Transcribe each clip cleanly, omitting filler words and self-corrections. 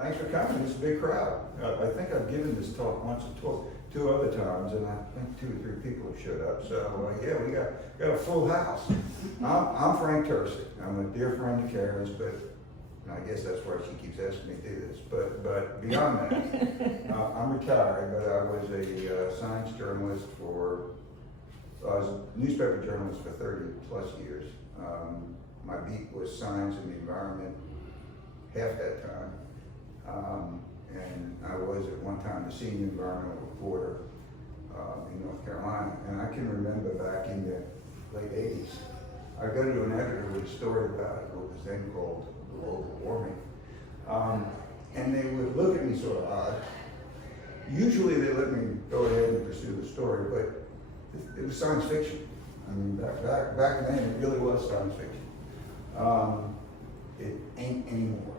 Thanks for coming. It's a big crowd. I think I've given this talk once or two other times, and I think 2 or 3 people have showed up. So yeah, we got a full house. I'm Frank Tursi. I'm a dear friend of Karen's, but I guess that's why she keeps asking me to do this. But beyond that, I'm retired, but I was a science journalist I was a newspaper journalist for 30 plus years. My beat was science and the environment half that time. And I was at one time the senior environmental reporter in North Carolina. And I can remember back in the late 80s, I go to an editor with a story about what was then called global warming. And they would look at me sort of odd. Usually they let me go ahead and pursue the story, but it was science fiction. I mean, back then it really was science fiction. It ain't anymore.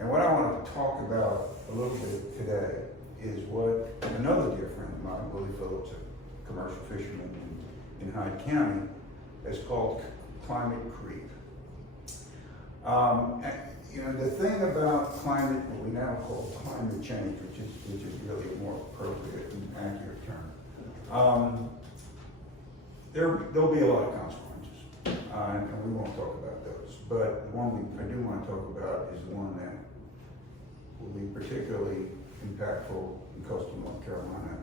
And what I want to talk about a little bit today is what another dear friend of mine, Willie Phillips, a commercial fisherman in Hyde County, has called climate creep. The thing about climate, what we now call climate change, which is really a more appropriate and accurate term, there'll be a lot of consequences, and we won't talk about those. But the one I do want to talk about is one that will be particularly impactful in coastal North Carolina,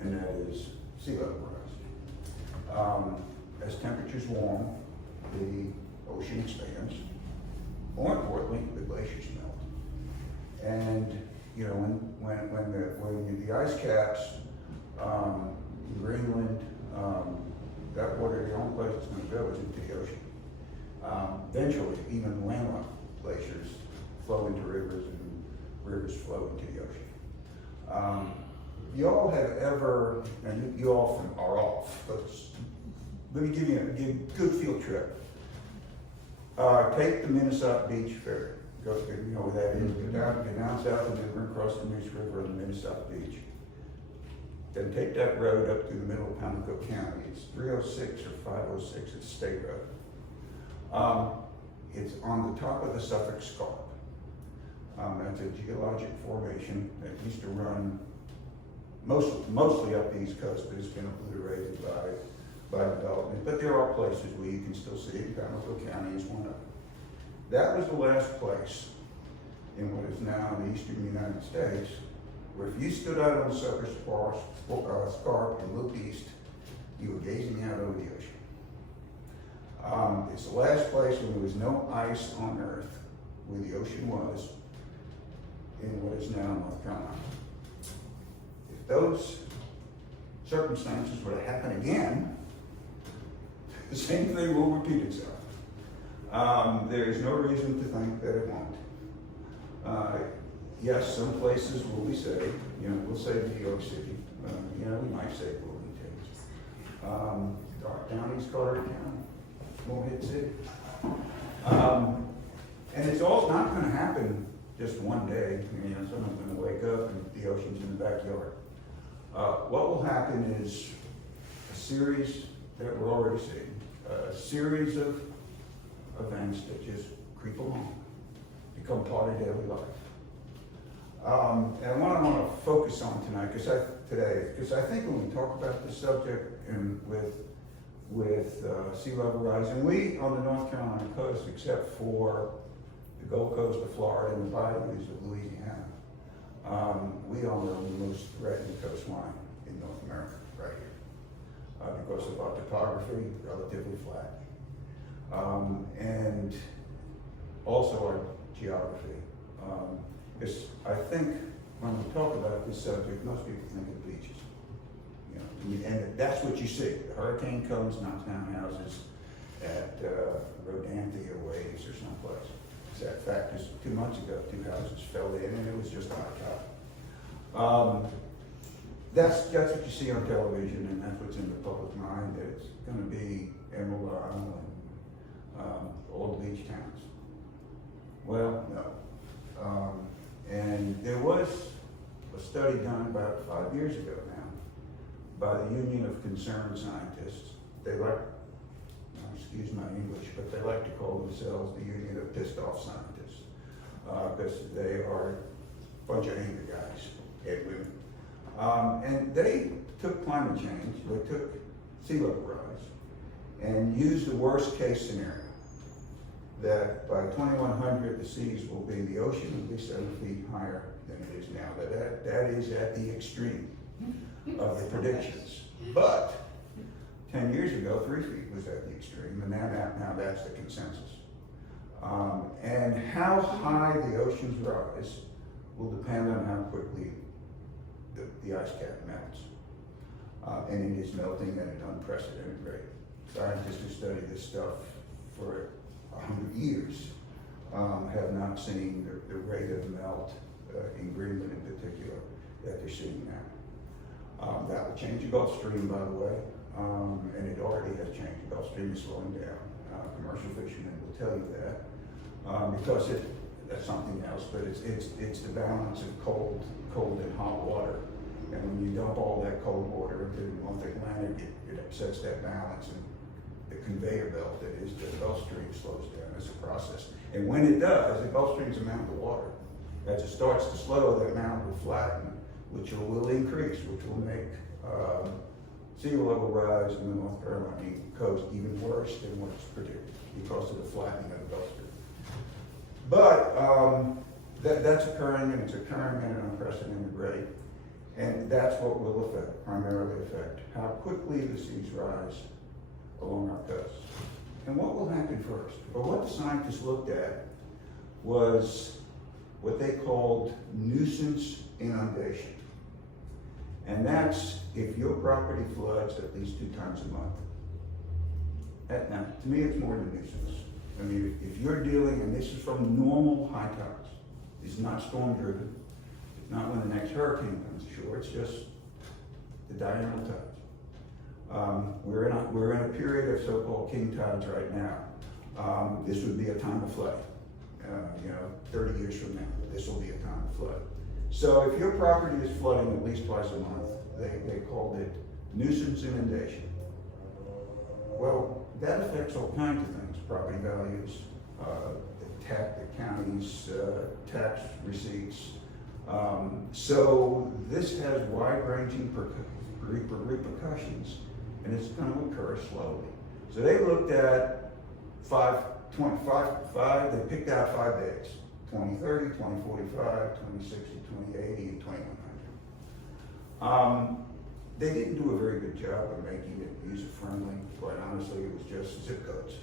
and that is sea level rise. As temperatures warm, the ocean expands. More importantly, the glaciers melt. And when the ice caps in Greenland, that water, the only place it's going to go is into the ocean. Eventually, even landlocked glaciers flow into rivers, and rivers flow into the ocean. You all have ever, and you all are off, but let me give you a good field trip. Take the Minnesota Beach Ferry. Go, you know where that is. Go down south of the river, across the Moose River on the Minnesota Beach. Then take that road up through the middle of Pamlico County. It's 306 or 506. It's a state road. It's on the top of the Suffolk Scarp. That's a geologic formation that used to run mostly up the East Coast, but it's been obliterated by development. But there are places where you can still see it. Pamlico County is one of them. That was the last place in what is now the eastern United States where if you stood out on the Suffolk Scarp and looked east, you were gazing out over the ocean. It's the last place when there was no ice on Earth where the ocean was in what is now North Carolina. If those circumstances were to happen again, the same thing will repeat itself. There is no reason to think that it won't. Yes, some places will be saved. We'll save New York City. We might save Wilmington. Our county's Carter County. Won't hit city. And it's all not going to happen just one day. Someone's going to wake up and the ocean's in the backyard. What will happen is a series that we're already seeing, a series of events that just creep along, become part of daily life. And what I want to focus on tonight, because I think when we talk about this subject and with sea level rise, and we on the North Carolina coast, except for the Gulf Coast of Florida and the bayous of Louisiana, we own the most threatened coastline in North America right here because of our topography, relatively flat, and also our geography. I think when we talk about this subject, most people think of beaches. And that's what you see. The hurricane comes, knocks down houses at Rodanthe or Waves or someplace. That fact is 2 months ago, 2 houses fell in and it was just on top. That's what you see on television, and that's what's in the public mind, that it's going to be Emerald Isle and all the beach towns. Well, no. And there was a study done about 5 years ago now by the Union of Concerned Scientists. They like, excuse my English, but they like to call themselves the Union of Pissed Off Scientists. because they are a bunch of angry guys and women. And they took climate change, they took sea level rise, and used the worst case scenario, that by 2100 the seas will be, the ocean will be 7 feet higher than it is now. That is at the extreme of the predictions. But 10 years ago, 3 feet was at the extreme, and now that's the consensus. And how high the oceans rise will depend on how quickly the ice cap melts. And it is melting at an unprecedented rate. Scientists who study this stuff for 100 years have not seen the rate of melt in Greenland in particular that they're seeing now. That will change the Gulf Stream, by the way, and it already has changed. The Gulf Stream is slowing down. Commercial fishermen will tell you that because that's something else, but it's the balance of cold and hot water. And when you dump all that cold water into the North Atlantic, it upsets that balance, and the conveyor belt that is the Gulf Stream slows down as a process. And when it does, the Gulf Stream's a mountain of water. As it starts to slow, that mountain will flatten, which will increase, which will make sea level rise in the North Carolina coast even worse than what's predicted because of the flattening of the Gulf Stream. But that's occurring, and it's occurring at an unprecedented rate. And that's what will primarily affect how quickly the seas rise along our coast. And what will happen first? Well, what the scientists looked at was what they called nuisance inundation. And that's if your property floods at least 2 times a month. Now, to me, it's more than nuisance. I mean, if you're dealing, and this is from normal high tides, this is not storm driven, it's not when the next hurricane comes ashore, it's just the diurnal tides. We're in a period of so-called king tides right now. This would be a time of flooding. 30 years from now, this will be a time of flood. So if your property is flooding at least twice a month, they called it nuisance inundation. Well, that affects all kinds of things: property values, the county's tax receipts. So this has wide-ranging repercussions, and it's going to occur slowly. So they looked at 5, they picked out 5 days: 2030, 2045, 2060, 2080, and 2100. They didn't do a very good job of making it user-friendly. Quite honestly, it was just zip codes.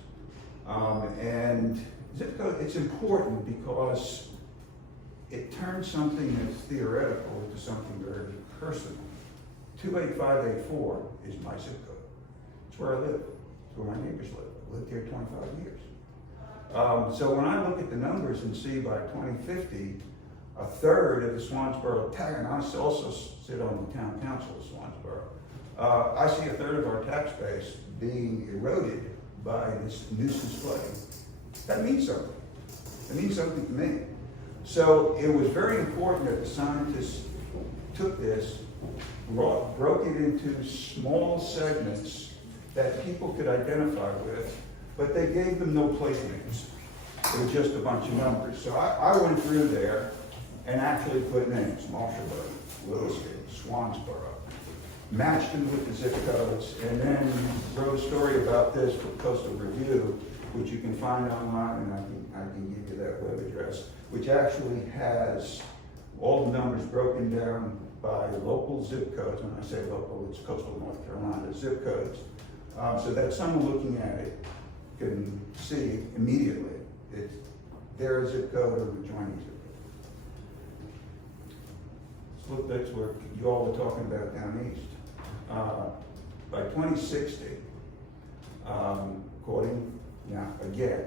And zip code, it's important because it turns something that's theoretical into something very personal. 28584 is my zip code. It's where I live. It's where my neighbors live. I lived here 25 years. So when I look at the numbers and see by 2050, a third of the Swansboro tax, and I also sit on the town council of Swansboro, I see a third of our tax base being eroded by this nuisance flooding. That means something. It means something to me. So it was very important that the scientists took this, broke it into small segments that people could identify with, but they gave them no place names. It was just a bunch of numbers. So I went through there and actually put names: Marshallburg, Lewiston, Swansboro, matched them with the zip codes, and then wrote a story about this for Coastal Review, which you can find online, and I can give you that web address, which actually has all the numbers broken down by local zip codes. When I say local, it's coastal North Carolina zip codes, so that someone looking at it can see immediately it's their zip code or the adjoining zip code. So look, that's what you all were talking about down east. By 2060, according, now again,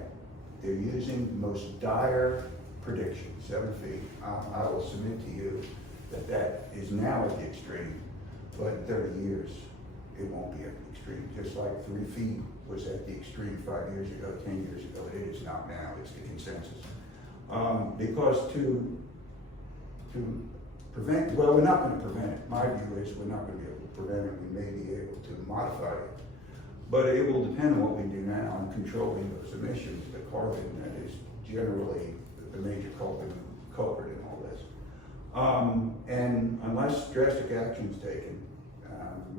they're using the most dire prediction, 7 feet. I will submit to you that is now at the extreme, but in 30 years, it won't be at the extreme. Just like 3 feet was at the extreme 5 years ago, 10 years ago, it is not now, it's the consensus. Because to prevent, well, we're not going to prevent it. My view is we're not going to be able to prevent it. We may be able to modify it. But it will depend on what we do now on controlling those emissions, the carbon that is generally the major culprit in all this. And unless drastic action is taken,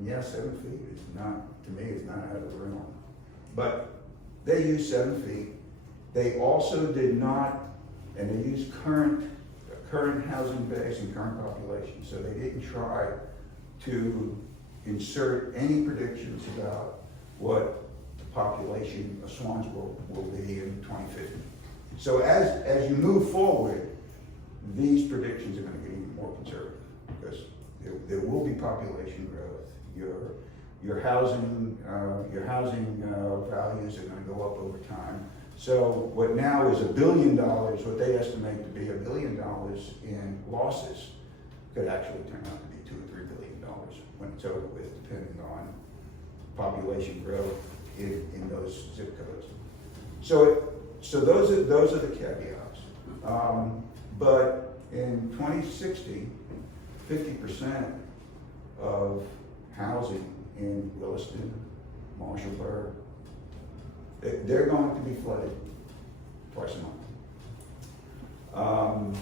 yeah, 7 feet is not, to me, it's not out of the realm. But they used 7 feet. They also did not, and they used current housing base and current population, so they didn't try to insert any predictions about what the population of Swansboro will be in 2050. So as you move forward, these predictions are going to get even more conservative because there will be population growth. Your housing values are going to go up over time. So what now is $1 billion, what they estimate to be $1 billion in losses, could actually turn out to be $2 or $3 billion when it's over with, depending on population growth in those zip codes. So those are the caveats. But in 2060, 50% of housing in Williston, Marshallburg, they're going to be flooded twice a month.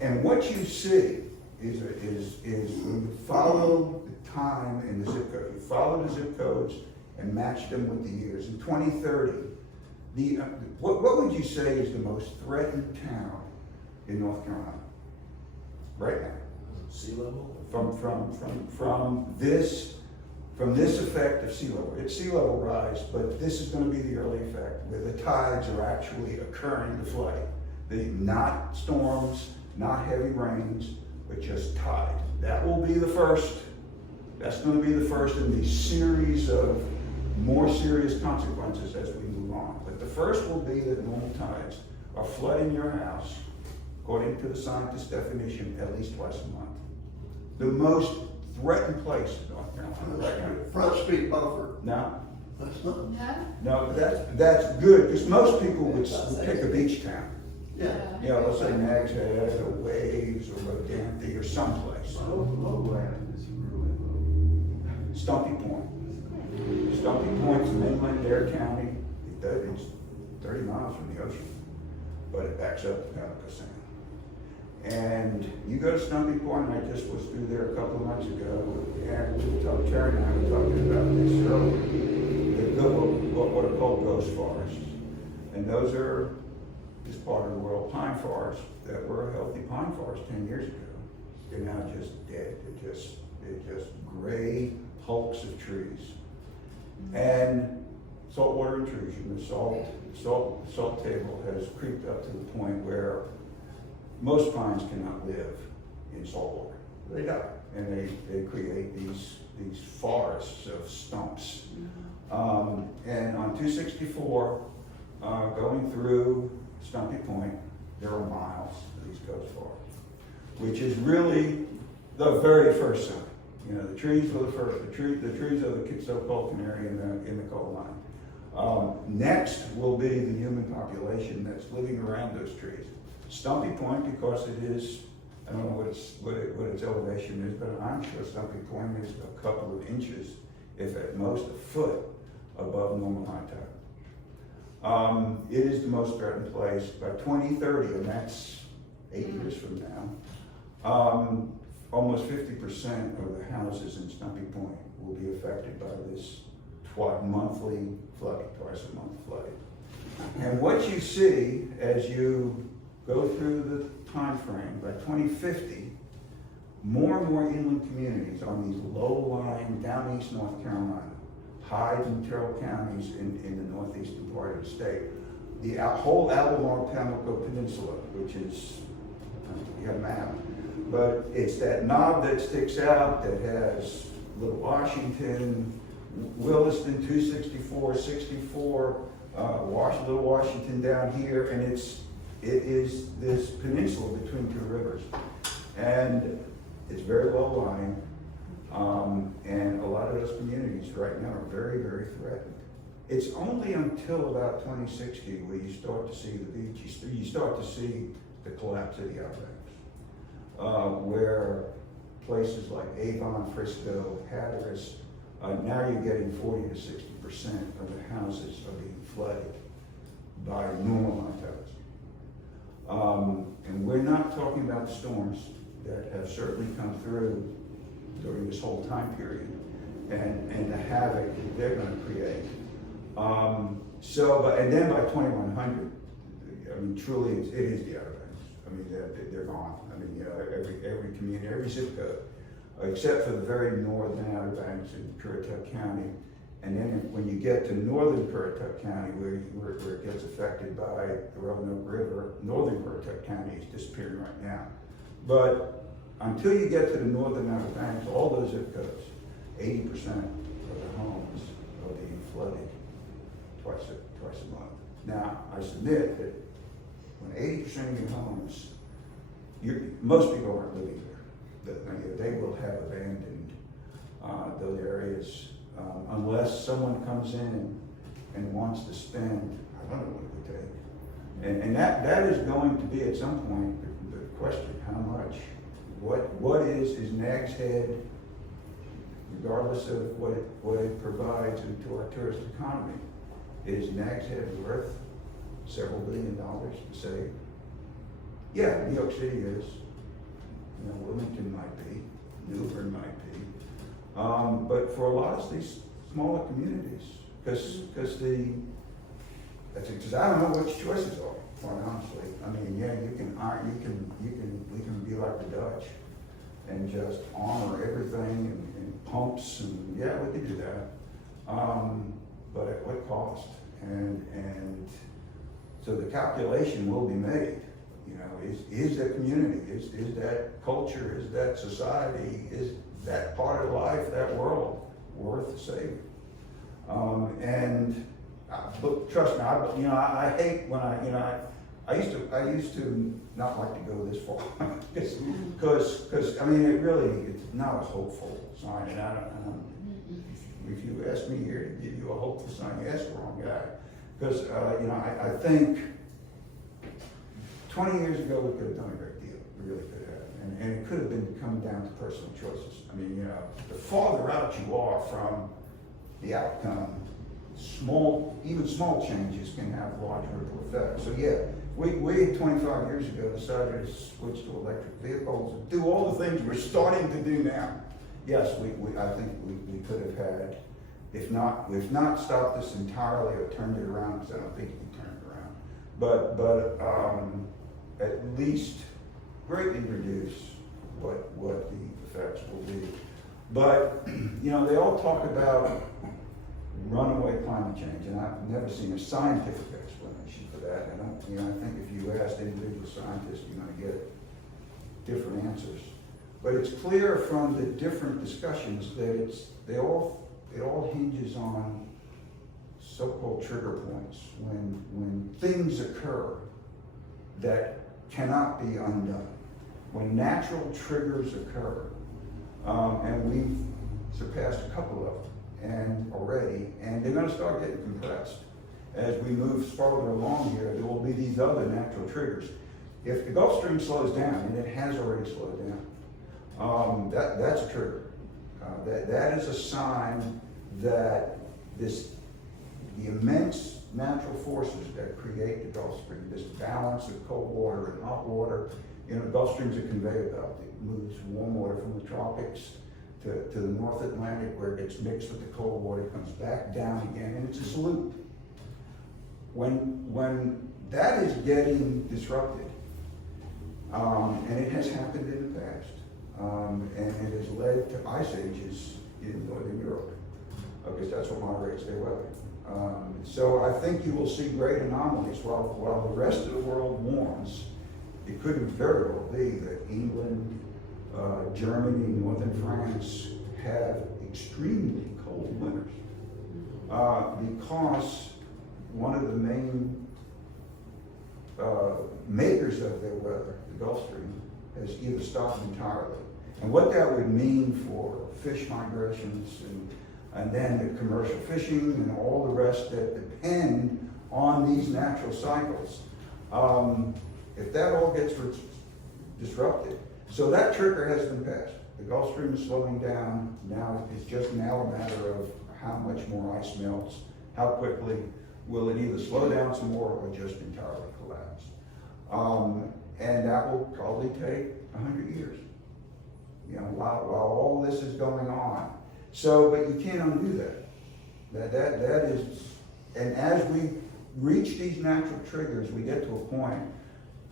And what you see is when you follow the time in the zip code, you follow the zip codes and match them with the years. In 2030, what would you say is the most threatened town in North Carolina right now? Sea level? From this effect of sea level. It's sea level rise, but this is going to be the early effect where the tides are actually occurring, the flooding. Not storms, not heavy rains, but just tide. That will be the first. That's going to be the first in the series of more serious consequences as we move on. But the first will be that normal tides are flooding your house, according to the scientist's definition, at least twice a month. The most threatened place in North Carolina right now. Front Street buffer. No, That's not. no, that's good, because most people would pick a beach town. Yeah. You know, let's say Nags Head or Waves or Rodanthe or someplace. Lowland is really low. Stumpy Point. Stumpy Point's mainland Dare County. It's 30 miles from the ocean, but it backs up to Pelican Sound. And you go to Stumpy Point, and I just was through there a couple of months ago, and Terry and I were talking about this earlier, what are called ghost forests. And those are this part of the world, pine forests that were a healthy pine forest 10 years ago. They're now just dead. They're just gray hulks of trees. And saltwater intrusion, the salt table has creeped up to the point where most pines cannot live in salt water. They die, and they create these forests of stumps. And on 264, going through Stumpy Point, there are miles of these ghost forests, which is really the very first sign. You know, the trees were the first. The trees are the so-called canary in the coal mine. Next will be the human population that's living around those trees. Stumpy Point, because it is, I don't know what its elevation is, but I'm sure Stumpy Point is a couple of inches, if at most a foot, above normal high tide. It is the most threatened place. By 2030, and that's 8 years from now, almost 50% of the houses in Stumpy Point will be affected by this monthly flooding, twice a month flooding. And what you see as you go through the time frame, by 2050, more and more inland communities on these low-lying down east North Carolina, Hyde and Terrell counties in the northeastern part of the state, the whole Albemarle-Pamlico Peninsula, which is, we have a map, but it's that knob that sticks out that has Little Washington, Williston, 264, 64, Little Washington down here, and it is this peninsula between two rivers. And it's very low lying, and a lot of those communities right now are very, very threatened. It's only until about 2060 where you start to see the beach, you start to see the collapse of the outbacks, where places like Avon, Frisco, Hatteras, now you're getting 40 to 60% of the houses are being flooded by normal high tides. And we're not talking about storms that have certainly come through during this whole time period and the havoc that they're gonna create. And then by 2100, I mean, truly, it is the Outer Banks. I mean, they're gone. I mean, every community, every zip code, except for the very northern Outer Banks in Currituck County. And then when you get to northern Currituck County, where it gets affected by the Roanoke River, northern Currituck County is disappearing right now. But until you get to the northern Outer Banks, all those zip codes, 80% of the homes are being flooded twice a month. Now, I submit that when 80% of your homes, most people aren't living there. They will have abandoned those areas unless someone comes in and wants to spend, I don't know what it would take. And that is going to be at some point the question, how much? What is Nag's Head, regardless of what it provides to our tourist economy, is Nag's Head worth several $1 billion to say, yeah, New York City is, Wilmington might be, Newbern might be, but for a lot of these smaller communities, because I don't know what your choices are, quite honestly. I mean, yeah, we can be like the Dutch and just honor everything and pumps and yeah, we could do that. But at what cost? And so the calculation will be made. Is that community, is that culture, is that society, is that part of life, that world worth saving? But trust me, I hate when I used to not like to go this far because I mean it's not a hopeful sign, and if you ask me here to give you a hopeful sign, you ask the wrong guy, because I think 20 years ago we could have done a great deal, we really could have, and it could have been coming down to personal choices. I mean, the farther out you are from the outcome, even small changes can have large ripple effects. So yeah, we 25 years ago decided to switch to electric vehicles, do all the things we're starting to do now. Yes, I think we could have had, if not stopped this entirely or turned it around, because I don't think we turned it around, but at least greatly reduce what the effects will be. But they all talk about runaway climate change, and I've never seen a scientific explanation for that. I think if you asked individual scientists, you're going to get different answers. But it's clear from the different discussions that it all hinges on so-called trigger points when things occur that cannot be undone. When natural triggers occur, and we've surpassed a couple of them and they're going to start getting compressed. As we move farther along here, there will be these other natural triggers. If the Gulf Stream slows down, and it has already slowed down, that's a trigger. That is a sign that the immense natural forces that create the Gulf Stream, this balance of cold water and hot water, the Gulf Stream's a conveyor belt. It moves warm water from the tropics to the North Atlantic, where it gets mixed with the cold water, comes back down again, and it's a loop. When that is getting disrupted, and it has happened in the past, and it has led to ice ages in Northern Europe, because that's what moderates their weather. So I think you will see great anomalies while the rest of the world warms. It could very well be that England, Germany, northern France have extremely cold winters because one of the main makers of their weather, the Gulf Stream, has either stopped entirely. And what that would mean for fish migrations and then the commercial fishing and all the rest that depend on these natural cycles, if that all gets disrupted. So that trigger has been passed. The Gulf Stream is slowing down. Now it's just now a matter of how much more ice melts, how quickly will it either slow down some more or just entirely collapse. And that will probably take 100 years, you know, while all this is going on. So, but you can't undo that. That is, and as we reach these natural triggers, we get to a point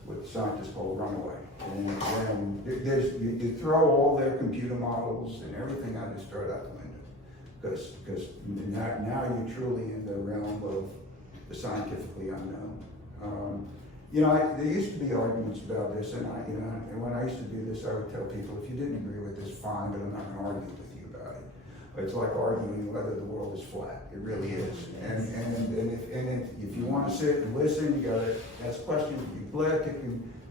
what scientists call runaway. And when you throw all their computer models and everything out, just throw it out the window. Because now you're truly in the realm of the scientifically unknown. You know, there used to be arguments about this, and and when I used to do this, I would tell people, if you didn't agree with this, fine, but I'm not going to argue with you about it. It's like arguing whether the world is flat. It really is. And if you want to sit and listen, you got to ask questions. Be glad to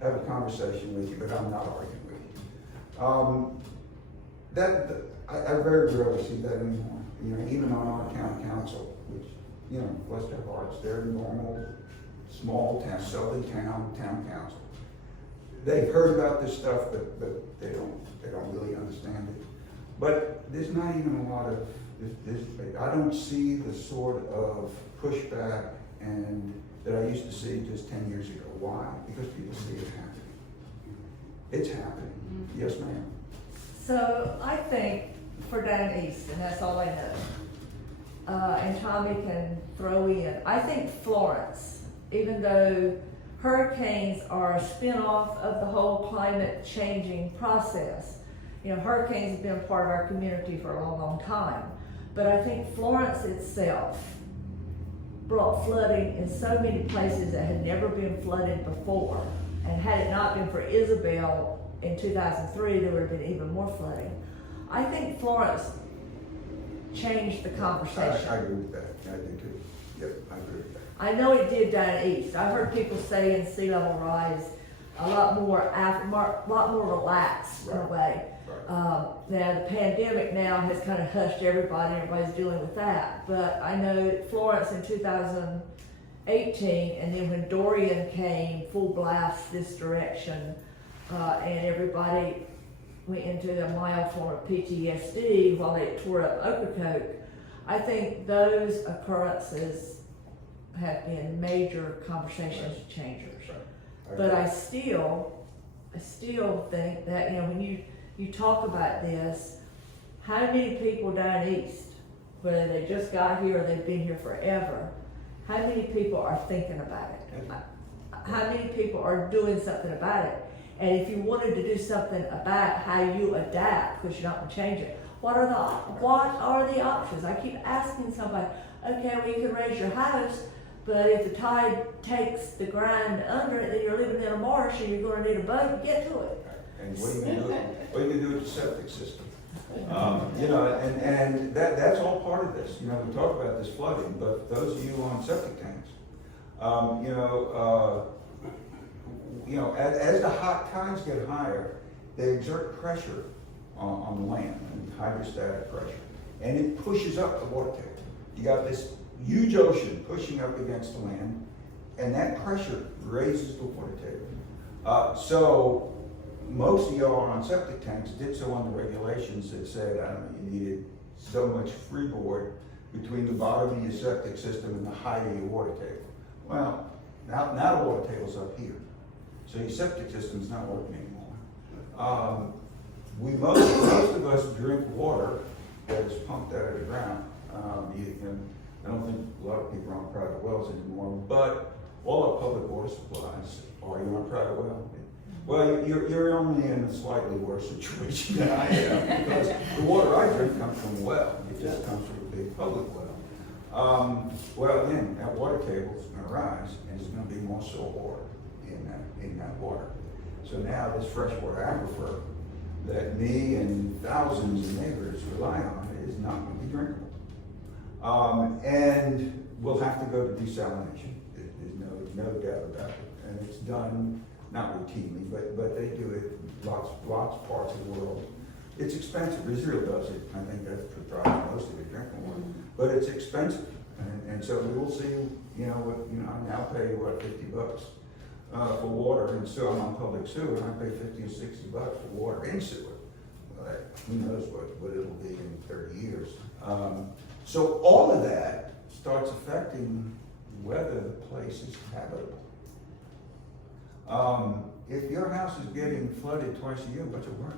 have a conversation with you, but I'm not arguing with you. I very rarely see that anymore. You know, even on our town council, which, you know, bless their hearts, they're normal, small town, southern town council. They've heard about this stuff, but they don't really understand it. But there's not even a lot of this. I don't see the sort of pushback and that I used to see just 10 years ago. Why? Because people see it happening. It's happening. Mm-hmm. Yes, ma'am. So I think for down east, and that's all I know, and Tommy can throw in, I think Florence, even though hurricanes are a spin-off of the whole climate changing process. You know, hurricanes have been a part of our community for a long, long time. But I think Florence itself brought flooding in so many places that had never been flooded before. And had it not been for Isabel in 2003, there would have been even more flooding. I think Florence changed the conversation. I agree with that. I do too. Yep, I agree with that. I know it did down east. I heard people say in sea level rise, a lot more relaxed in a way. Now the pandemic now has kind of hushed everybody. Everybody's dealing with that. But I know Florence in 2018, and then when Dorian came full blast this direction, and everybody went into a mild form of PTSD while they tore up Ocracoke. I think those occurrences have been major conversation changers. But I still think that, you know, when you talk about this, how many people down east, whether they just got here or they've been here forever, how many people are thinking about it? How many people are doing something about it? And if you wanted to do something about how you adapt, because you're not going to change it, what are the options? I keep asking somebody, okay, well, you can raise your house, but if the tide takes the ground under it, then you're living in a marsh and you're going to need a boat to get to it. And what are you going to do? What are you going to do with the septic system? You know, and that's all part of this. You know, we talk about this flooding, but those of you on septic tanks, as the hot tides get higher, they exert pressure on the land, and hydrostatic pressure, and it pushes up the water table. You got this huge ocean pushing up against the land, and that pressure raises the water table. So most of y'all on septic tanks did so on the regulations that said, I don't know, you needed so much freeboard between the bottom of your septic system and the height of your water table. Well, now the water table's up here. So your septic system's not working anymore. Most of us drink water that is pumped out of the ground. I don't think a lot of people are on private wells anymore, but all our public water supplies, are you on private well? Well, you're only in a slightly worse situation than I am, because the water I drink comes from a well. It just comes from a big public well. Well, then that water table is going to rise, and there's going to be more salt water in that water. So now this freshwater aquifer that me and thousands of neighbors rely on is not going to be drinkable. And we'll have to go to desalination. There's no doubt about it. And it's done, not routinely, but they do it lots of parts of the world. It's expensive. Israel does it. I think that's what drives most of it, drinking water. But it's expensive. And so we will see, I now pay, $50 for water, and so I'm on public sewer, and I pay $50 or $60 for water in sewer. Well, who knows what it'll be in 30 years. So all of that starts affecting whether the place is habitable. If your house is getting flooded twice a year, what's it worth?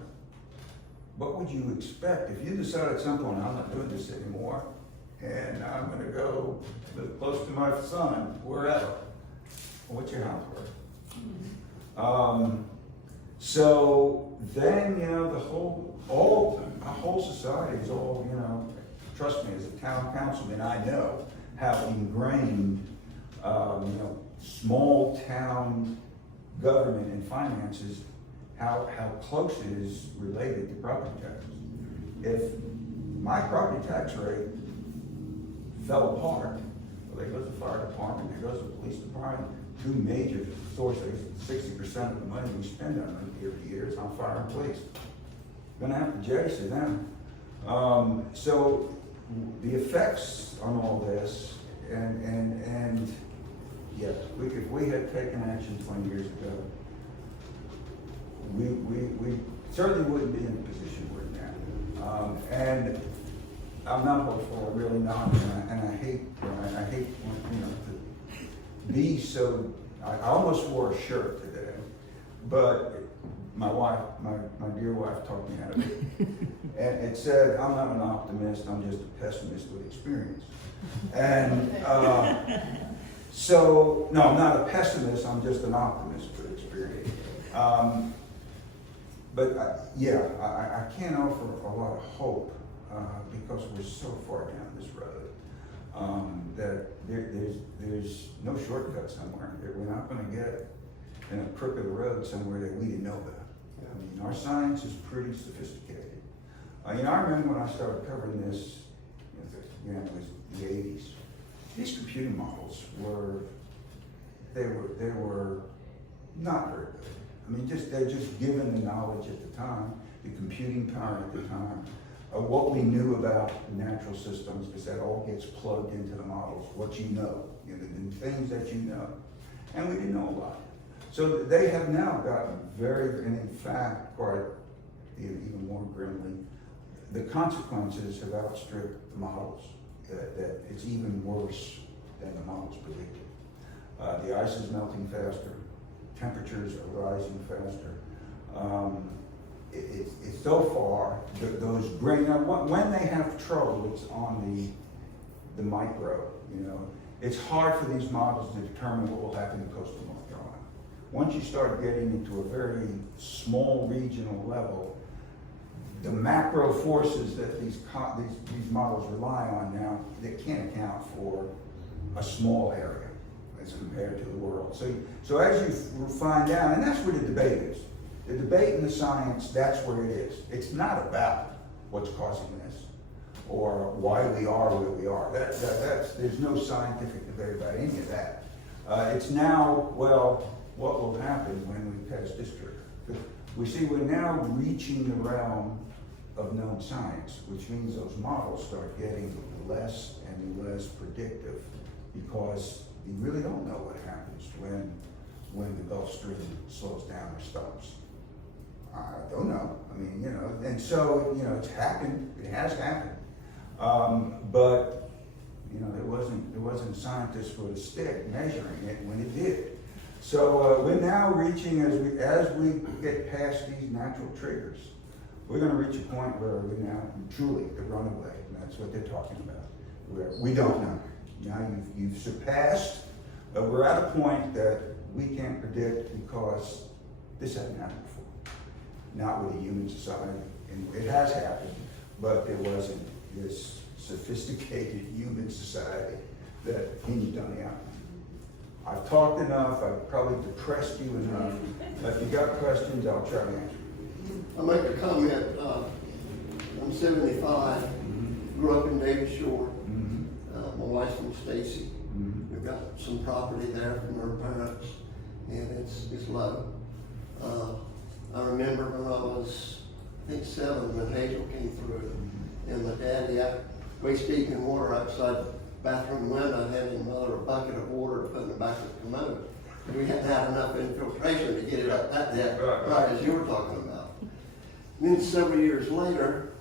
What would you expect if you decide at some point, I'm not doing this anymore, and I'm gonna go live close to my son, wherever? What's your house worth? So then, you know, our whole society is all, you know, trust me, as a town councilman, I know how ingrained, you know, small town government and finances, how close it is related to property taxes. If my property tax rate fell apart, well, there goes the fire department, there goes the police department, two major sources, 60% of the money we spend on them every year is on fire and police. Gonna have to jettison them. So the effects on all this, and yes, if we had taken action 20 years ago, we certainly wouldn't be in the position we're in now. And I'm not hopeful, I'm really not, and I hate, you know, to be so, I almost wore a shirt today, but my wife, my dear wife talked me out of it. And it said, I'm not an optimist, I'm just a pessimist with experience. And so, no, I'm not a pessimist, I'm just an optimist with experience. But I can't offer a lot of hope because we're so far down this road that there's no shortcut somewhere. We're not going to get in a crook of the road somewhere that we didn't know about. I mean, our science is pretty sophisticated. You know, I remember when I started covering this, you know, it was the 80s. These computing models were not very good. I mean, they're just given the knowledge at the time, the computing power at the time, what we knew about natural systems, because that all gets plugged into the models, what you know, the things that you know. And we didn't know a lot. So they have now gotten and in fact, quite even more grimly, the consequences have outstripped the models. That it's even worse than the models predicted. The ice is melting faster, temperatures are rising faster. It's so far, those brain, now when they have trouble, it's on the micro, you know. It's hard for these models to determine what will happen in coastal North Carolina. Once you start getting into a very small regional level, the macro forces that these models rely on now, they can't account for a small area as compared to the world. So as you find out, and that's where the debate is. The debate in the science, that's where it is. It's not about what's causing this or why we are where we are. There's no scientific debate about any of that. It's now, well, what will happen when we pass this trigger? We see we're now reaching the realm of known science, which means those models start getting less and less predictive because you really don't know what happens when the Gulf Stream slows down or stops. I don't know. I mean, you know, and so, you know, it's happened. It has happened. But, you know, there wasn't scientists with a stick measuring it when it did. So we're now reaching, as we get past these natural triggers, we're going to reach a point where we're now truly the runaway, and that's what they're talking about, where we don't know. Now you've surpassed, but we're at a point that we can't predict because this hasn't happened before. Not with a human society, and it has happened, but there wasn't this sophisticated human society that hinged on the outcome. I've talked enough, I've probably depressed you enough. If you got questions, I'll try to answer. I'll make a comment. I'm 75, grew up in Davis Shore. My wife's from Stacy. We've got some property there from her parents, and it's low. I remember when I was, I think 7, when Hazel came through, and my daddy, waist deep in water outside the bathroom window, had him mother a bucket of water to put in the back of the commode. We hadn't had enough infiltration to get it up that depth, right as you were talking about. And then several years later,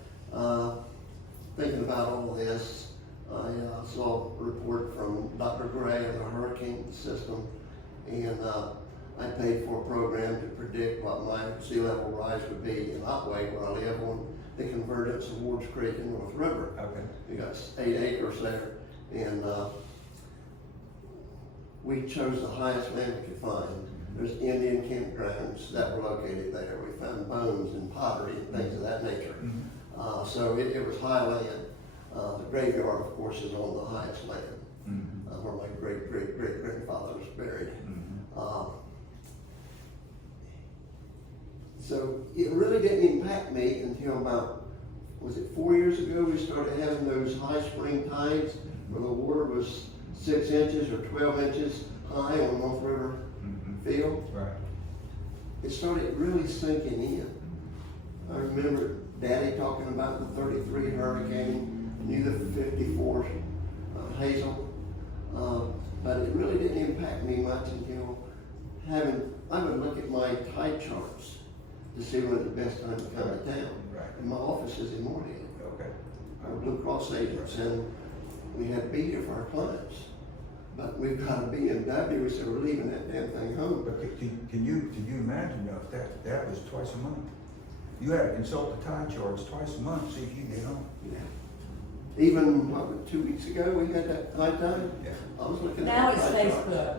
thinking about all this, I saw a report from Dr. Gray of the hurricane system, and I paid for a program to predict what my sea level rise would be in Otway, where I live on the convergence of Wards Creek and North River. Okay. We got 8 acres there, and we chose the highest land we could find. There's Indian campgrounds that were located there. We found bones and pottery and things of that nature. So it was high land. The graveyard, of course, is on the highest land, where my great-great-great-grandfather was buried. So it really didn't impact me until about, was it 4 years ago, we started having those high spring tides where the water was 6 inches or 12 inches high on North River field. Right. It started really sinking in. I remember Daddy talking about the 33 hurricane, knew the 54 Hazel, but it really didn't impact me much until I would look at my tide charts to see when the best time to come to town. Right. And my office is in Moorhead. Okay. Our Blue Cross agents, and we had to be here for our clients. But we've got a BMW, so we're leaving that damn thing home. But can you imagine though, if that was twice a month? You had to consult the time charts twice a month, see if you get home. Yeah. Even, what, 2 weeks ago, we had that high time? Yeah. I was looking Now at it's the tide charts. Facebook.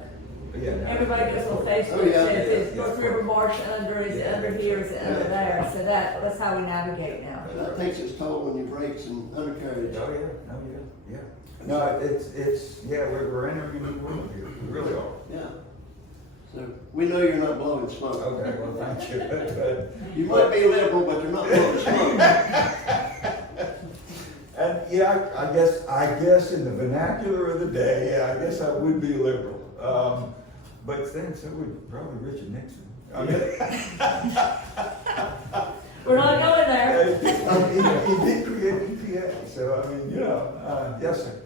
Yeah. now- Everybody goes on Facebook, Oh, yeah. says, is Yeah. North River Marsh under, is it under here, is it under there? So that's how we navigate now. That takes its toll on your brakes and undercarriage. Oh, yeah, yeah. No, yeah, we're entering a new world here, we really are. Yeah. So, we know you're not blowing smoke. Okay, well, thank you. But- You might be liberal, but you're not blowing smoke. And yeah, I guess in the vernacular of the day, yeah, I guess I would be liberal. But then so would probably Richard Nixon. I mean, We're not going there. he did create EPA, so I mean, yes, sir.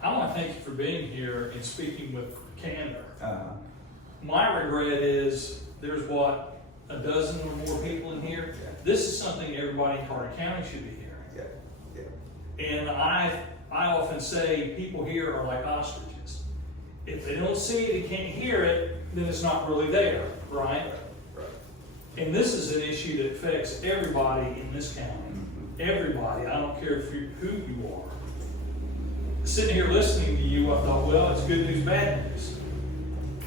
I want to thank you for being here and speaking with candor. Uh-huh. My regret is there's what, a dozen or more people in here. This is something everybody in Carter County should be hearing. Yeah. And I often say people here are like ostriches. If they don't see it and can't hear it, then it's not really there, right? Right. And this is an issue that affects everybody in this county. Everybody. I don't care who you are. Sitting here listening to you, I thought, well, it's good news, bad news.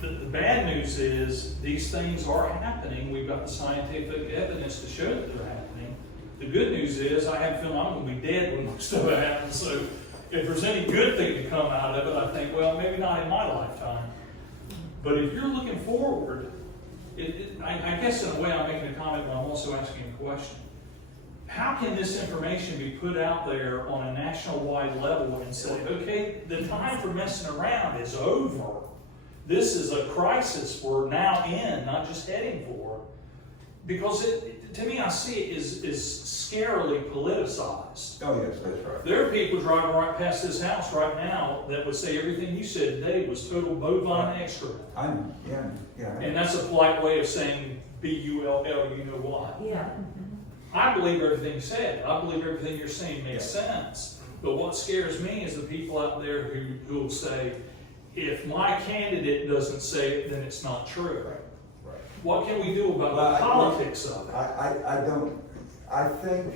The bad news is these things are happening. We've got the scientific evidence to show that they're happening. The good news is I have a feeling I'm going to be dead when most of it happens. So if there's any good thing to come out of it, I think, well, maybe not in my lifetime. But if you're looking forward, I guess in a way I'm making a comment, but I'm also asking a question. How can this information be put out there on a national-wide level and say, okay, the time for messing around is over. This is a crisis we're now in, not just heading for. Because to me, I see it is scarily politicized. Oh, yes, that's right. There are people driving right past this house right now that would say everything you said today was total bovine excrement. I know, yeah. And that's a polite way of saying B-U-L-L, you know why. Yeah. I believe everything you said. I believe everything you're saying makes sense. But what scares me is the people out there who will say, if my candidate doesn't say it, then it's not true. Right. What can we do about the politics of it? I think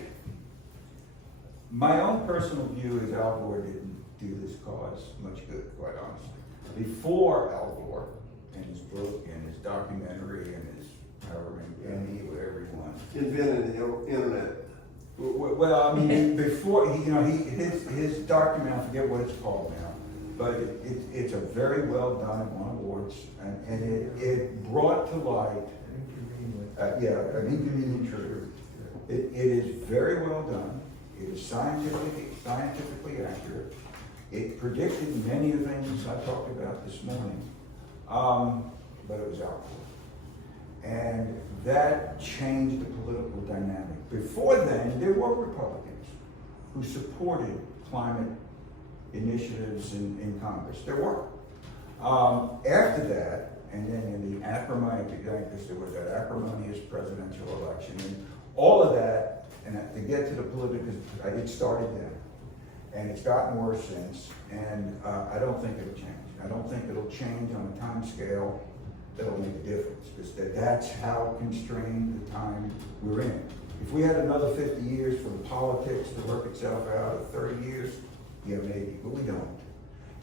my own personal view is Al Gore didn't do this cause much good, quite honestly. Before Al Gore and his book and his documentary and his however many, whatever he wants. Invented the internet. Well, I mean, before, his document, I forget what it's called now, but it's a very well done, it won awards, and it brought to light, an inconvenient truth. It is very well done, it is scientifically accurate, it predicted many of the things I talked about this morning, but it was out there. And that changed the political dynamic. Before then, there were Republicans who supported climate initiatives in Congress. There were. After that, and then in the acrimonious, there was that acrimonious presidential election, and all of that, and to get to the political, it started then. And it's gotten worse since, and I don't think it'll change. I don't think it'll change on a time scale that'll make a difference, because that's how constrained the time we're in. If we had another 50 years for the politics to work itself out, or 30 years, yeah, maybe, but we don't.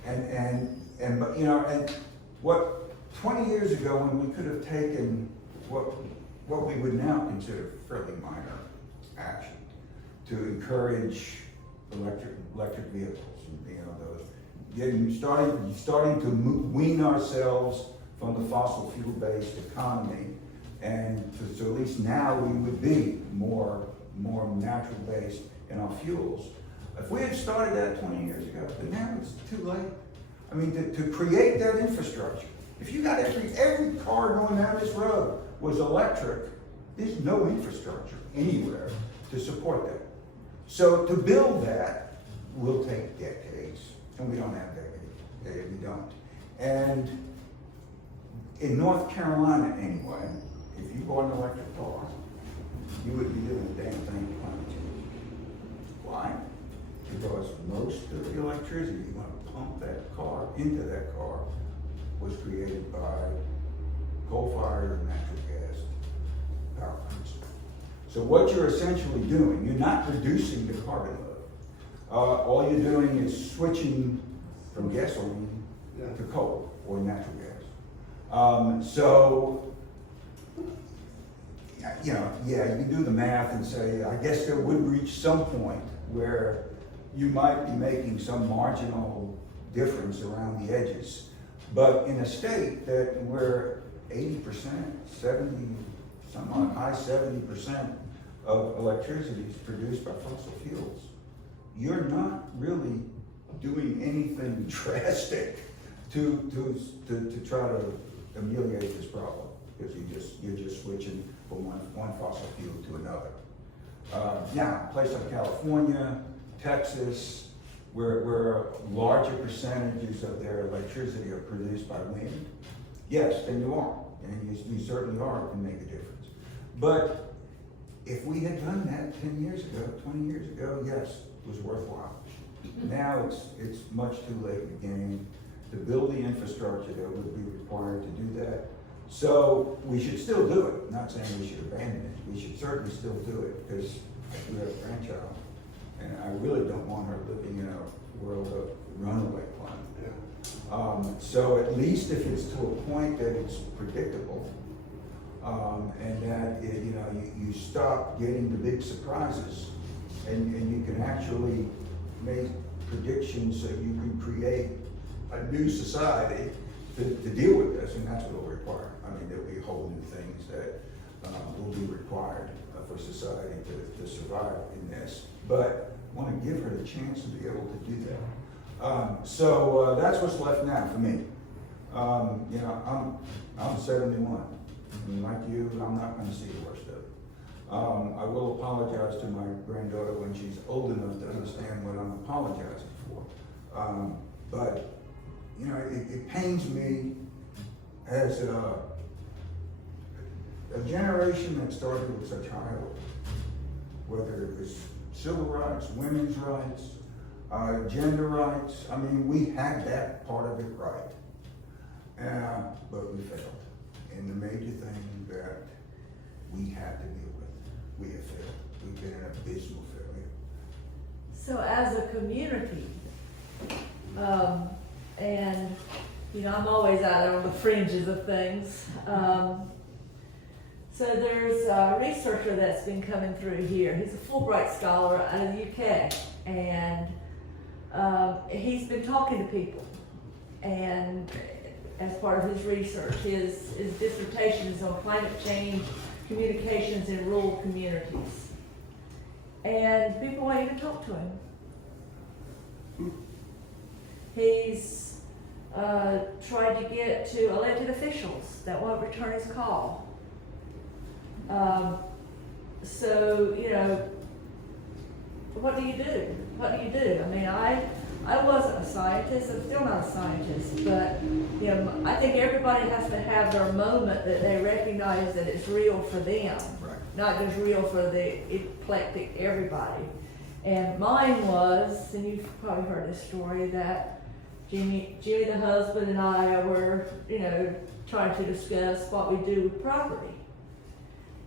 But, you know, and what, 20 years ago, when we could have taken what we would now consider fairly minor action to encourage electric vehicles, you know, starting to wean ourselves from the fossil fuel-based economy, and so at least now we would be more natural-based in our fuels. If we had started that 20 years ago, but now it's too late. I mean, to create that infrastructure. If you got every car going down this road was electric, there's no infrastructure anywhere to support that. So to build that will take decades, and we don't have decades. We don't. And in North Carolina, anyway, if you bought an electric car, you would be doing the damn thing to climate change. Why? Because most of the electricity you want to pump that car into that car was created by coal-fired or natural gas power plants. So what you're essentially doing, you're not reducing the carbon load. All you're doing is switching from gasoline to coal or natural gas. So, you know, yeah, you do the math and say, I guess there would reach some point where you might be making some marginal difference around the edges. But in a state that where 80%, 70, some high 70% of electricity is produced by fossil fuels, you're not really doing anything drastic to try to ameliorate this problem, because you're just switching from one fossil fuel to another. Now, a place like California, Texas, where larger percentages of their electricity are produced by wind, yes, then you are, and you certainly are, can make a difference. But if we had done that 10 years ago, 20 years ago, yes, it was worthwhile. Now it's much too late in the game to build the infrastructure that would be required to do that. So we should still do it. I'm not saying we should abandon it. We should certainly still do it, because we have a grandchild, and I really don't want her living in a world of runaway climate. So at least if it's to a point that it's predictable, and that you stop getting the big surprises, and you can actually make predictions so you can create a new society to deal with this, and that's what it'll require. I mean, there'll be whole new things that will be required for society to survive in this. But I want to give her the chance to be able to do that. So that's what's left now for me. I'm 71. And like you, I'm not going to see the worst of it. I will apologize to my granddaughter when she's old enough to understand what I'm apologizing for. But it pains me as a generation that started with such high hopes, whether it was civil rights, women's rights, gender rights. I mean, we had that part of it right, but we failed. And the major thing that we had to deal with, we have failed. We've been an abysmal failure. So as a community, and I'm always out there on the fringes of things. So there's a researcher that's been coming through here. He's a Fulbright scholar out of the UK, and he's been talking to people. And as part of his research, his dissertation is on climate change communications in rural communities. And people won't even talk to him. He's tried to get to elected officials that won't return his call. What do you do? What do you do? I mean, I wasn't a scientist, I'm still not a scientist, but I think everybody has to have their moment that they recognize that it's real for them, Right. not just real for the eclectic everybody. And mine was, and you've probably heard this story, that Jimmy the husband and I were, trying to discuss what we do with property.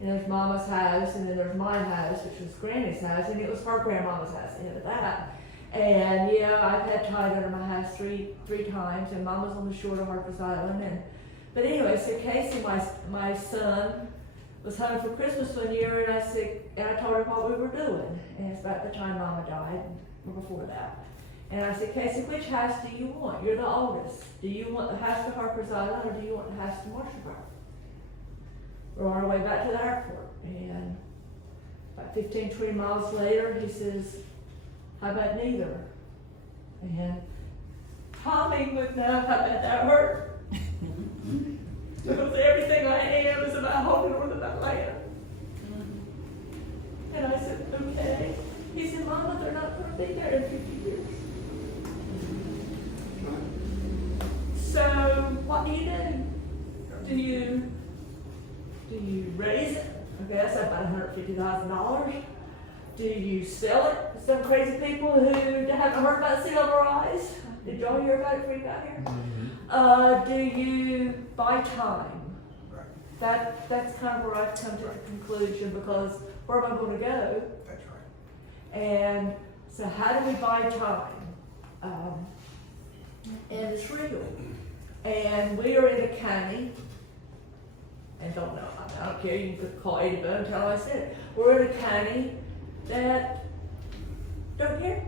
And there's Mama's house, and then there's my house, which was Granny's house, and it was her grandmama's house ahead of that. And I've had tide under my house three times, and Mama's on the shore of Harper's Island. But anyway, so Casey, my son, was home for Christmas one year, and I told him what we were doing. And it's about the time Mama died, or before that. And I said, Casey, which house do you want? You're the oldest. Do you want the house to Harper's Island, or do you want the house to Marshallboro? We're on our way back to the airport, and about 15, 20 miles later, he says, how about neither? And Tommy would know how bad that hurt. Because everything I am is about holding on to that land. And I said, okay. He said, Mama, they're not going to be there in 50 years. So what do? Do you raise it? Okay, that's about $150,000. Do you sell it to some crazy people who haven't heard about sea level rise? Did y'all hear about it before you got here? Mm-hmm. Do you buy time? Right. That's kind of where I've come to the conclusion, because where am I going to go? That's right. And so how do we buy time? And it's real. And we are in a county, and don't know, I don't care, you could call Eddie Bone and tell him I said it. We're in a county that don't care,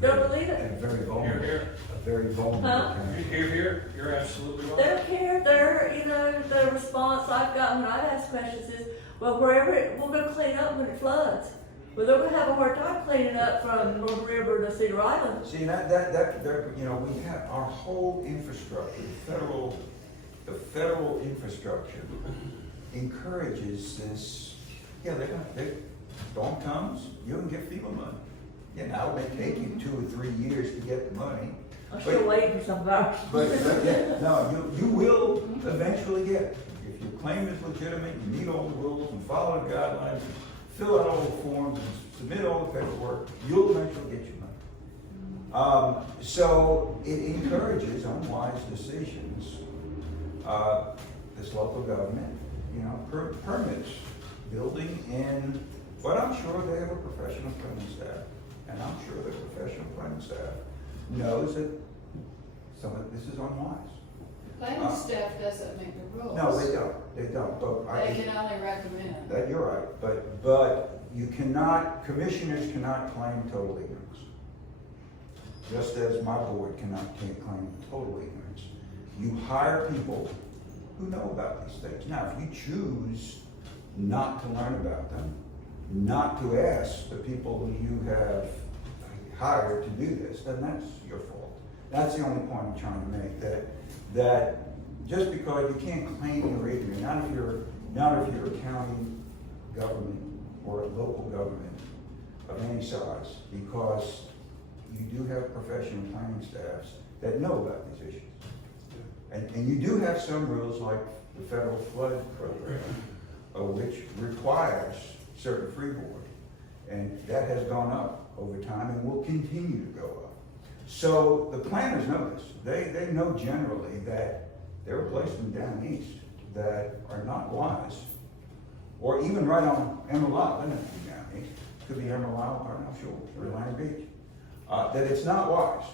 don't believe it. And very vulnerable. Here. A very vulnerable Huh? county. Here, you're absolutely They right. don't care. The response I've gotten when I've asked questions is, well, we're going to clean up when it floods. Well, they're going to have a hard time cleaning up from North River to Cedar Island. See, we have our whole infrastructure, the federal infrastructure encourages this. Yeah, storm comes, you can get FEMA money. It may take you 2 or 3 years to get the money. I'm still waiting for some of ours. But you will eventually get it. If your claim is legitimate, you meet all the rules and follow the guidelines, fill out all the forms, and submit all the paperwork, you'll eventually get your money. So it encourages unwise decisions. This local government, permits building in, but I'm sure they have a professional planning staff, and I'm sure the professional planning staff knows that some of this is unwise. Planning staff doesn't make the rules. No, they don't, but They can only recommend. that you're right, but commissioners cannot claim total ignorance. Just as my board can't claim total ignorance. You hire people who know about these things. Now, if you choose not to learn about them, not to ask the people who you have hired to do this, then that's your fault. That's the only point I'm trying to make, that just because you can't claim you're ignorant, not if you're a county government or a local government of any size, because you do have professional planning staffs that know about these issues. And you do have some rules like the federal flood program, which requires certain freeboard. And that has gone up over time and will continue to go up. So the planners know this. They know generally that there are places down east that are not wise, or even right on Emerald Isle, doesn't have to be down east. It could be Emerald Isle, Parnell Shore, or Atlantic Beach. That it's not wise,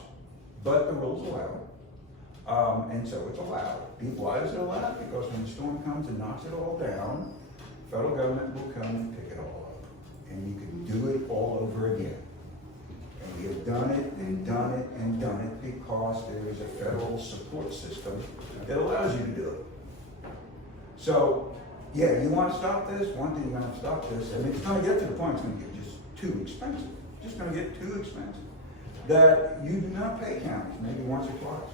but the rules allow it. And so it's allowed. Why is it allowed? Because when the storm comes and knocks it all down, the federal government will come and pick it all up. And you can do it all over again. And we have done it and done it and done it because there is a federal support system that allows you to do it. So, yeah, you want to stop this? One thing, you're going to stop this. And it's going to get to the point it's going to get just too expensive. Just going to get too expensive. That you do not pay counties, maybe once or twice.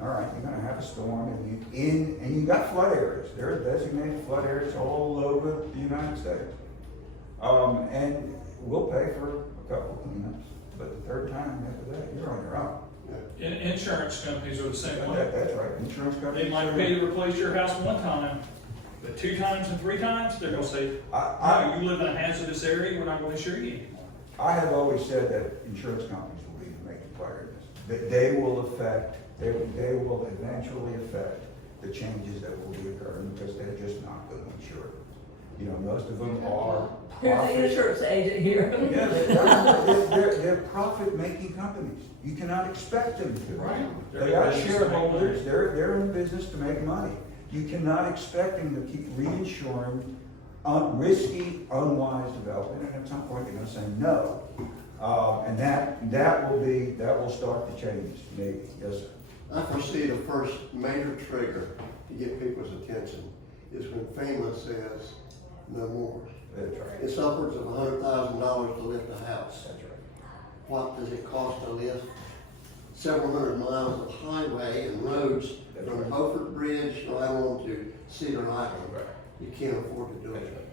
All right, you're gonna have a storm and you got flood areas. There are designated flood areas all over the United States. And we'll pay for a couple of cleanups, but the third time after that, you're on your own. Insurance companies are the same way. That's right, insurance companies. They might pay to replace your house one time, but 2 times and 3 times, they're gonna say, no, you live in a hazardous area, we're not gonna insure you anymore. I have always said that insurance companies will be making preparedness. they will affect, they will eventually affect the changes that will be occurring because they're just not good insured. You know, most of them are Here's the profit. insurance agent here. Yeah, they're profit-making companies. You cannot expect them to. Right. They are shareholders, they're in business to make money. You cannot expect them to keep reinsuring risky, unwise development, and at some point they're gonna say no. And that will start to change, maybe, yes, sir. I foresee the first major trigger to get people's attention is when FEMA says no more. That's right. It's upwards of $100,000 to lift a house. That's right. What does it cost to lift several hundred miles of highway and roads That's from right. Beaufort Bridge right on to Cedar Island? Right. You can't afford to do That's it. right.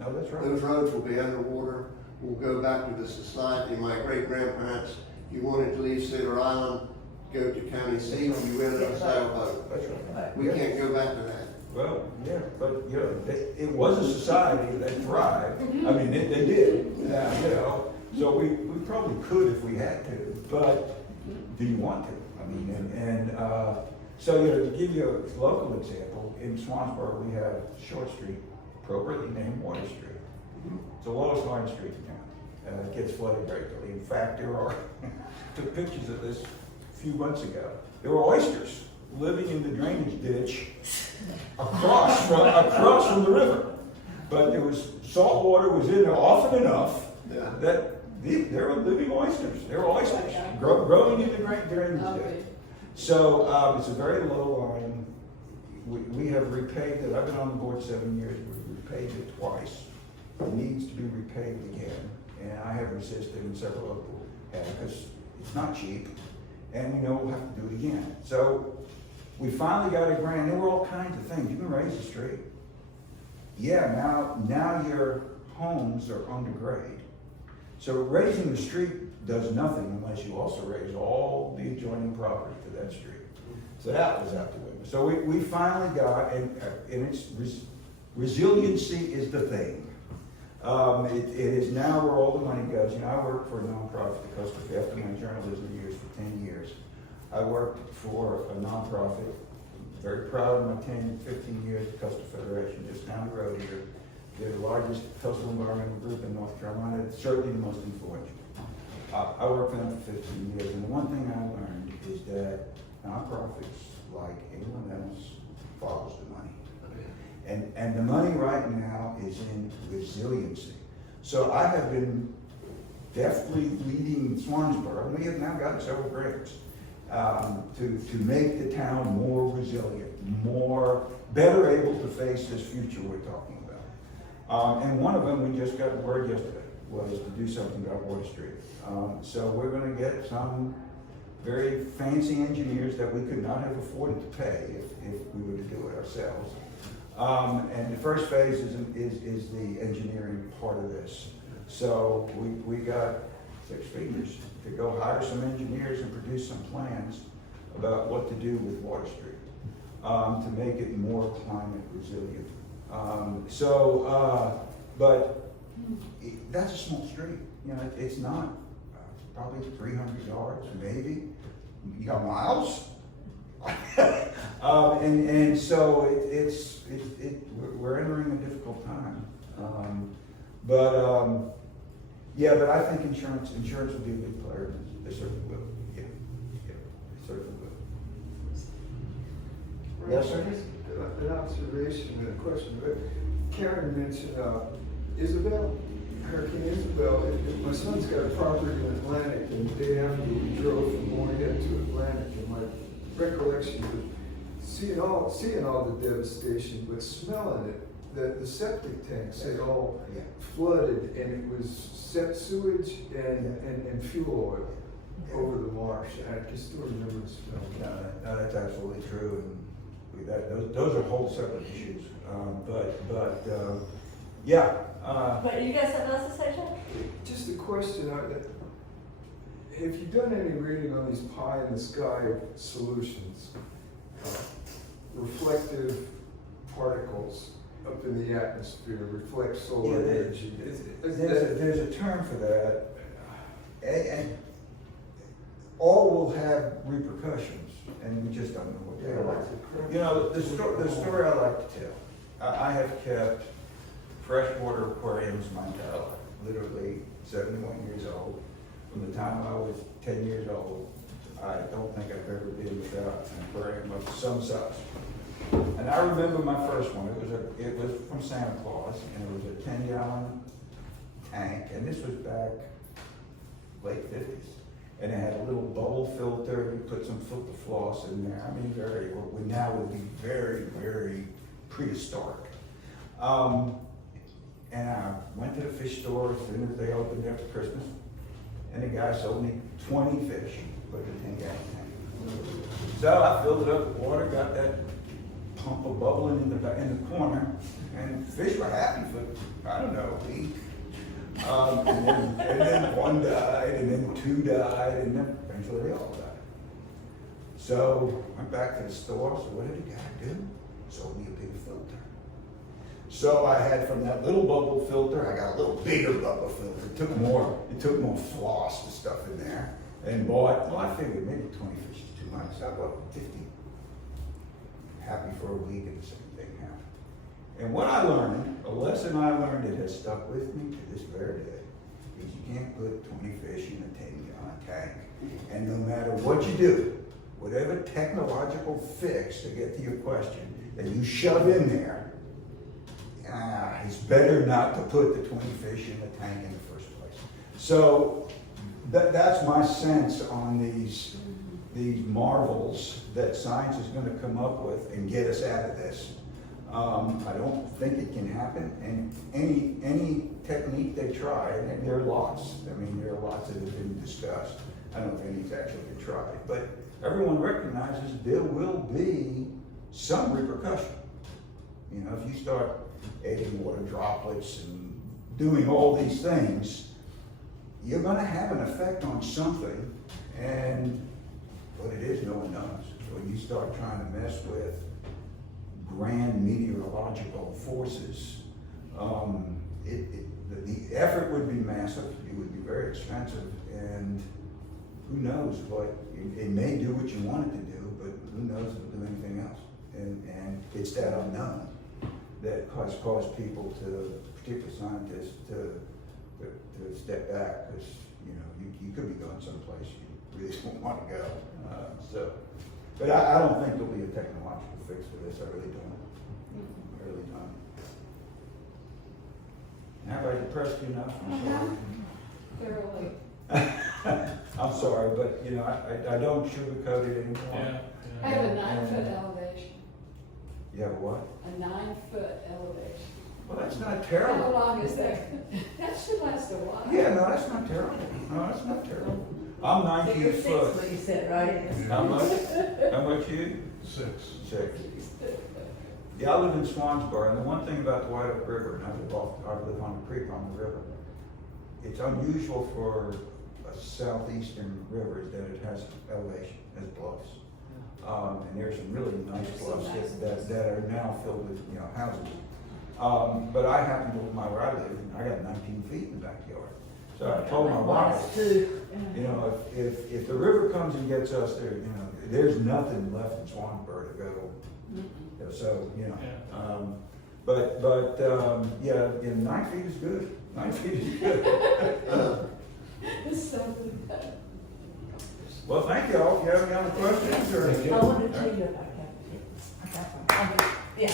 No, that's right. Those roads will be underwater. We'll go back to the society. My great-grandparents, you wanted to leave Cedar Island, go to county seat, you rented a sailboat. That's right. We can't go back to that. Well, yeah, but, you know, it was a society that thrived. I mean, they did, you know, so we probably could if we had to, but do you want to? I mean, so, you know, to give you a local example, in Swansboro, we have Short Street, appropriately named Water Street. It's the lowest lying street in town. It gets flooded regularly. In fact, took pictures of this a few months ago. There were oysters living in the drainage ditch across from the river. But there was, salt water was in there often enough Yeah. that there were living oysters. There were oysters growing in the drainage ditch. Okay. So it's a very low line. We have repaid it. I've been on the board 7 years. We've repaid it twice. It needs to be repaid again. And I have resisted, and several other people have, because it's not cheap. And we know we'll have to do it again. So we finally got a grant. There were all kinds of things. You can raise the street. Yeah, now your homes are under grade. So raising the street does nothing unless you also raise all the adjoining property to that street. So that was out the window. So we finally got, and it's resiliency is the thing. It is now where all the money goes. You know, I worked for a nonprofit, the Coastal, after my journalism years for 10 years. I worked for a nonprofit, very proud of my 10, 15 years at Coastal Federation, just down the road here. They're the largest coastal environmental group in North Carolina, certainly the most influential. I worked for them for 15 years, and the one thing I learned is that nonprofits, like anyone else, follows the money. And the money right now is in resiliency. So I have been deftly leading Swansboro, and we have now gotten several grants to make the town more resilient, better able to face this future we're talking about. And one of them, we just got word yesterday, was to do something about Water Street. So we're gonna get some very fancy engineers that we could not have afforded to pay if we were to do it ourselves. And the first phase is the engineering part of this. So we got 6 figures to go hire some engineers and produce some plans about what to do with Water Street to make it more climate resilient. But that's a small street. You know, it's not probably 300 yards, maybe. You got miles. And so we're entering a difficult time. But I think insurance will be a big player. They certainly will. Yeah, they certainly will. Yes, sir. An observation and a question, but Karen mentioned Hurricane Isabel. If my son's got a property in Atlantic, and the day after we drove from Morehead to Atlantic, and my recollection of seeing all the devastation, but smelling it, the septic tanks had all flooded, and it was sewage and fuel oil over the marsh. I can still remember the smell. No, that's absolutely true, and those are whole separate issues. Yeah. But you guys have else to say, Jack? Just a question, have you done any reading on these pie in the sky solutions? Reflective particles up in the atmosphere, reflect solar energy. There's a term for that, and all will have repercussions, and we just don't know what they are. You know, the story I like to tell, I have kept freshwater aquariums my entire life, literally 71 years old. From the time I was 10 years old, I don't think I've ever been without an aquarium of some size. And I remember my first one. It was from Santa Claus, and it was a 10-gallon tank, and this was back late 50s. And it had a little bubble filter. You put some filter floss in there. I mean, what we now would be very, very prehistoric. And I went to the fish store as soon as they opened after Christmas, and the guy sold me 20 fish with a 10-gallon tank. So I filled it up with water, got that pump of bubbling in the corner, and fish were happy for, I don't know, a week. And then one died, and then two died, and then eventually they all died. So went back to the store. So what did the guy do? Sold me a big filter. So I had from that little bubble filter, I got a little bigger bubble filter. It took more floss to stuff in there, and bought. Well, I figured maybe 20 fish is too much. So I bought 50. Happy for a week, and the same thing happened. And what I learned, a lesson I learned that has stuck with me to this very day, is you can't put 20 fish in a 10-gallon tank. And no matter what you do, whatever technological fix to get to your question that you shove in there, it's better not to put the 20 fish in the tank in the first place. So that's my sense on these marvels that science is going to come up with and get us out of this. I don't think it can happen, and any technique they try, and there are lots. I mean, there are lots that have been discussed. I don't know if any's actually been tried, but everyone recognizes there will be some repercussion. You know, if you start adding water droplets and doing all these things, you're going to have an effect on something, and what it is, no one knows. So when you start trying to mess with grand meteorological forces, the effort would be massive. It would be very expensive, and who knows what it may do what you want it to do, but who knows if it'll do anything else. And it's that unknown that has caused people to, particularly scientists, to step back, because you could be going someplace you really don't want to go. But I don't think there'll be a technological fix for this. I really don't. I really don't. Have I depressed you enough? Thoroughly. I'm sorry, but I don't sugarcoat it anymore. Yeah. I have a 9-foot elevation, You have what? a 9-foot elevation. Well, that's not How terrible. long is that? That should last a while. Yeah, no, that's not terrible. No, that's not terrible. I'm So 19 you're 6 foot. foot, you said, right? How much? How much you? 6. 6. Yeah, I live in Swansboro, and the one thing about the White Oak River, and I live on a creek on the river, it's unusual for a southeastern river is that it has elevation, has bluffs. And there's some really nice bluffs that are now filled with houses. But I happen to live where I live, and I got 19 feet in the backyard. So I told my wife, if the river comes and gets us there, there's nothing left in Swansboro to go. So but 9 feet is good. 9 feet is good. Well, thank you all. If you have any other questions, or I wanted to tell you if I can. I got one. Yeah.